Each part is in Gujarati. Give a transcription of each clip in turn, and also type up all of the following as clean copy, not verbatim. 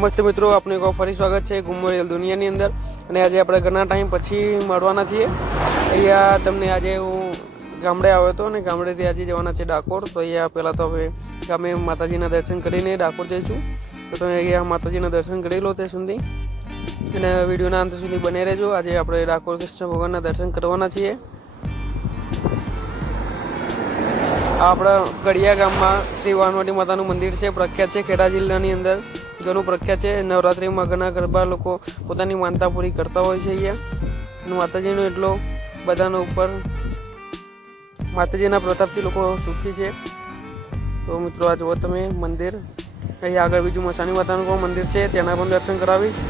નમસ્તે મિત્રો, આપનું એક ફરી સ્વાગત છે ગુમરિયલ દુનિયાની અંદર. અને આજે આપણે ઘણા ટાઈમ પછી મળવાના છીએ. અહીંયા તમને આજે હું ગામડે આવ્યો હતો અને ગામડેથી આજે જવાના છે ડાકોર. તો અહીંયા પહેલાં તો હવે ગામે માતાજીના દર્શન કરીને ડાકોર જઈશું. તો તમે અહીંયા માતાજીના દર્શન કરી લો ત્યાં સુધી, અને વિડીયોના અંત સુધી બને રહેજો. આજે આપણે ડાકોર કૃષ્ણ ભગવાનના દર્શન કરવાના છીએ. આપણા ગળિયા ગામમાં શ્રી વાનવટી માતાનું મંદિર છે, પ્રખ્યાત છે. ખેડા જિલ્લાની અંદર ઘણું પ્રખ્યાત છે. નવરાત્રિમાં ઘણા ગરબા લોકો પોતાની માનતા પૂરી કરતા હોય છે અહીંયા. અને માતાજીનો એટલો બધાનો ઉપર માતાજીના પ્રતાપથી લોકો સુખી છે. તો મિત્રો આ જુઓ તમે મંદિર. અહીંયા આગળ બીજું મસાણી માતાનું પણ મંદિર છે, તેના પણ દર્શન કરાવીશ.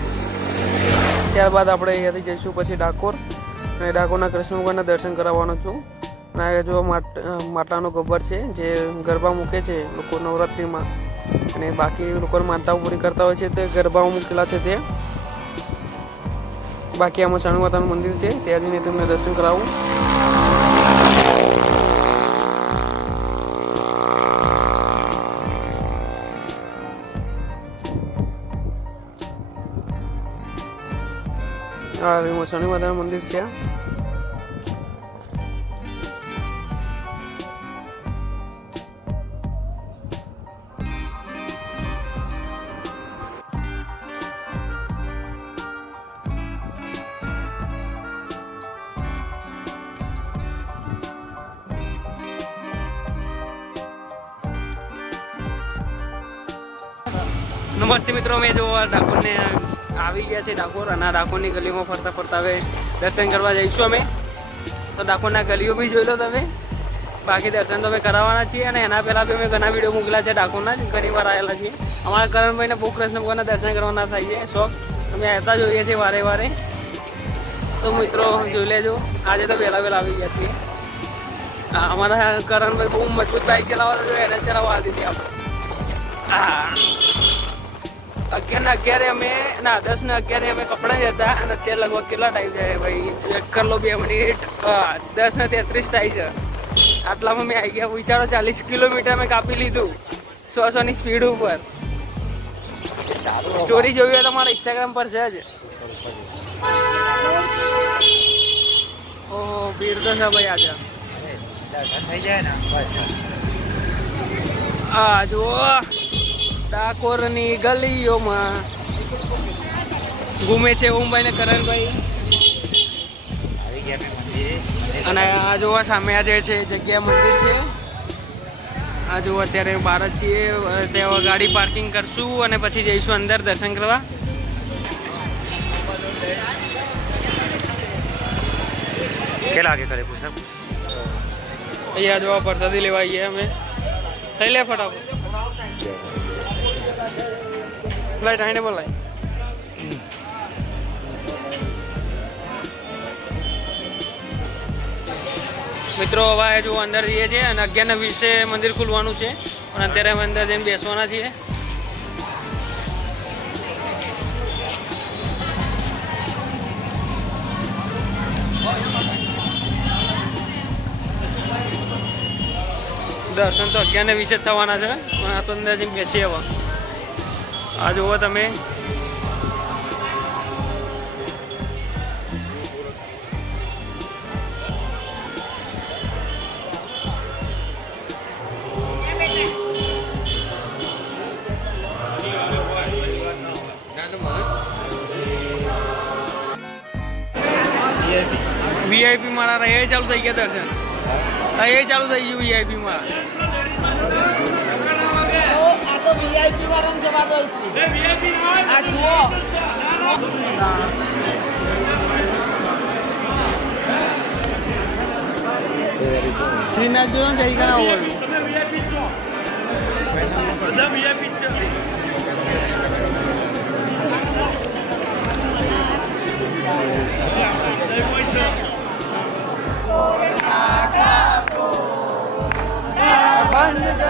ત્યારબાદ આપણે અહીંયાથી જઈશું પછી ડાકોર, અને ડાકોરના કૃષ્ણ ભગવાનના દર્શન કરાવવાનો છું. અને જો માટલાનો ગબ્બર છે જે ગરબા મૂકે છે લોકો નવરાત્રિમાં, અને બાકી લોકો માનતાઓ પૂરી કરતા હોય છે તે ગરબાઓ મૂકેલા છે તે. બાકી આમાં મસાણી માતાનું મંદિર છે, ત્યાં જઈને તમને દર્શન કરાવું. આ મસાણી માતાનું મંદિર છે. નમસ્તે મિત્રો, મેં જો ડાકોરને આવી ગયા છે ડાકોર, અને ડાકોરની ગલીમાં ફરતા ફરતા હવે દર્શન કરવા જઈશું અમે. તો ડાકોરના ગલીઓ બી જોઈ લો તમે. બાકી દર્શન તો અમે કરાવવાના છીએ, અને એના પહેલાં બી અમે ઘણા વિડીયો મૂકેલા છે ડાકોરના જ, ઘણી વાર આવેલા છીએ. અમારા કરણભાઈને બહુ કૃષ્ણ ભગવાનના દર્શન કરવાના થાય છે શોખ, અમે આવતા જોઈએ છીએ વારે વારે. તો મિત્રો જોઈ લેજો, આજે તો વહેલા આવી ગયા છીએ. અમારા કરણભાઈ બહુ મજબૂત બાઇક ચલાવવા તો એને ચલાવવા દીધી આપણે. 11 અમે ના 10 ને 11 અમે કપડાં હતા, અને અત્યારે લગભગ કેટલા ટાઈમ છે ભાઈ, ચેક કરી લો 2 મિનિટ. 10:33 થાય છે. આટલામાં મેં આવી ગયા. વિચારો 40 કિલોમીટર મેં કાપી લીધું 100ની સ્પીડ ઉપર. સ્ટોરી જોઈ હોય તો મારા ઇન્સ્ટાગ્રામ પર છે જ. ઓહો, ભીડ તો છે ભાઈ આજે. આ જુઓ ડાકોરની ગલીઓમાં ઘૂમે છે ઓમભાઈ ને કરણભાઈ. અને આ જોવા સામે આ જે છે જગ્યા મંદિર છે. આ જો અત્યારે બહાર જ છીએ, ત્યાં ગાડી પાર્કિંગ કરશું અને પછી જઈશું અંદર દર્શન કરવા. કેટલા આગે કરે પૂછા અહીંયા જોવા પ્રસાદી લેવા આવીએ અમે. થઈ લે ફટાફટ. લાઈટ આઈને બોલાય. મિત્રો હવે જો અંદર જઈએ છીએ, અને 11:20 મંદિર ખુલવાનું છે, પણ અત્યારે અમે અંદર જઈને બેસવાના છીએ. દર્શન તો 11:20 જ થવાના છે, પણ આ તો અંદર જઈને બેસીએ હવે. આ જુઓ તમે, વીઆઈપી મારા રહે ચાલુ થઈ ગયા દર્શન. એ ચાલુ થઈ ગયું વીઆઈપી માં. આ તો વીઆઈપી વાળાને જવા દો છે. આ જુઓ શ્રીનાથ જો જઈ ગયા હોય. બંધ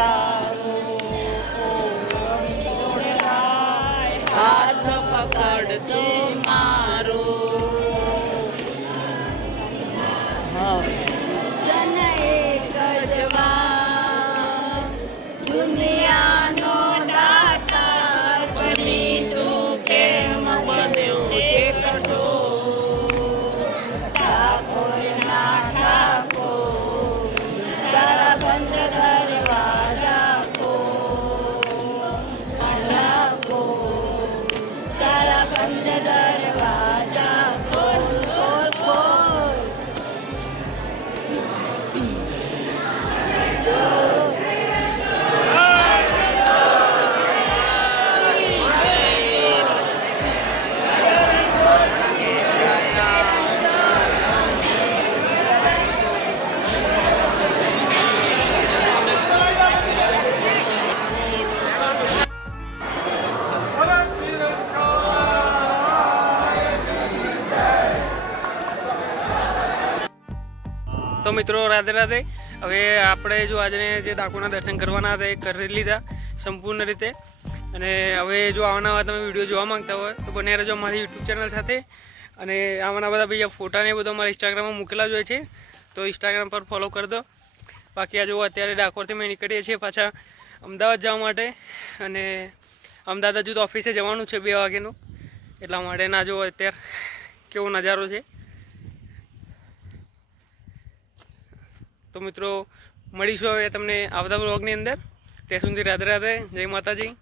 તારો ઓમ છોડરાય હાથ પકડજો મારો જન એક જ વાર દુનિયાનો દાતાર બની તું કેમ બન્યો છે કઠોર ઠાકોરના ઠાકોર તારા બંધ દરવાજા તારા બંધ દરવાજા ખોલ ખોલ ખોલ તો મિત્રો રાધે રાધે. હવે આપણે જો આજે જે ડાકોરના દર્શન કરવાના હતા એ કરી લીધા સંપૂર્ણ રીતે. અને હવે જો આવાના તમે વિડીયો જોવા માંગતા હોય તો બને રહેજો મારી યુટ્યુબ ચેનલ સાથે. અને આવાના બધા બીજા ફોટા ને બધો અમારા ઇન્સ્ટાગ્રામમાં મૂકેલા જ હોય છે, તો ઇન્સ્ટાગ્રામ પર ફોલો કરી દો. બાકી આ જો અત્યારે ડાકોરથી અમે નીકળીએ છીએ પાછા અમદાવાદ જવા માટે. અને અમદાવાદ હજુ તો ઓફિસે જવાનું છે 2 વાગ્યાનું, એટલા માટે ના જો અત્યારે કેવો નજારો છે. તો મિત્રો મળીશું હવે તમને આવતા બ્લોગની અંદર. ત્યાં સુધી રાધે રાધે, જય માતાજી.